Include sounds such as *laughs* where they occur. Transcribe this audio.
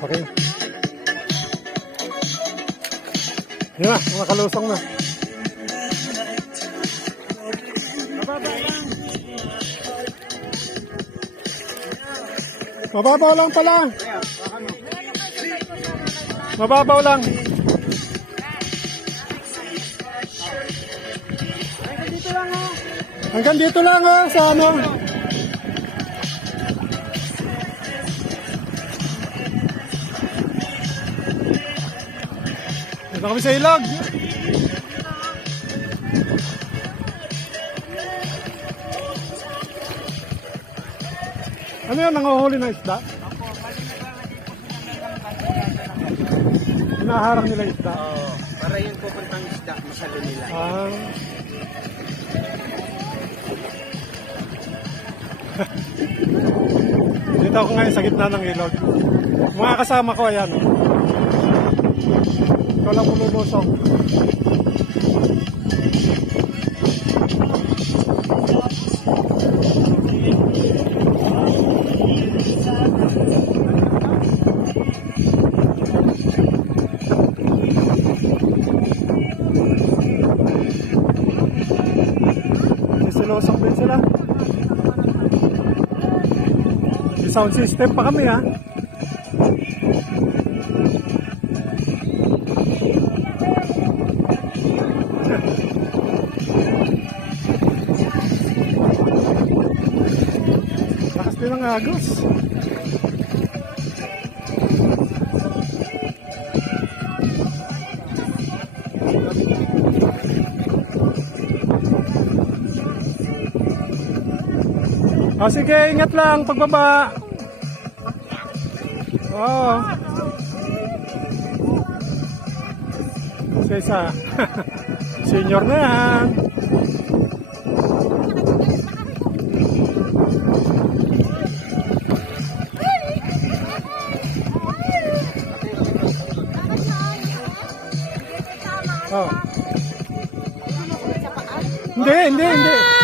pa rin. Yan na, nakalusong na. Mababaw lang pala. Mababaw lang. Hanggang dito lang ha, sa ano. Dito kami sa ilog. Ano yan, nanguhuli na isda? Hinaharang nila isda. Oo. Para yung pupuntang isda, masalo nila. Ah. *laughs* Dito ako ngayon sa gitna ng ilog. Mga kasama ko, ayan. Oh. Ikaw lang mululusong. Silusok din sila. May sound system pa kami ha. Din ang agos. O sige, ingat lang pagbaba. Oo. Isa isa. *laughs* Senior na yan. Oh. Hindi, hindi, hindi.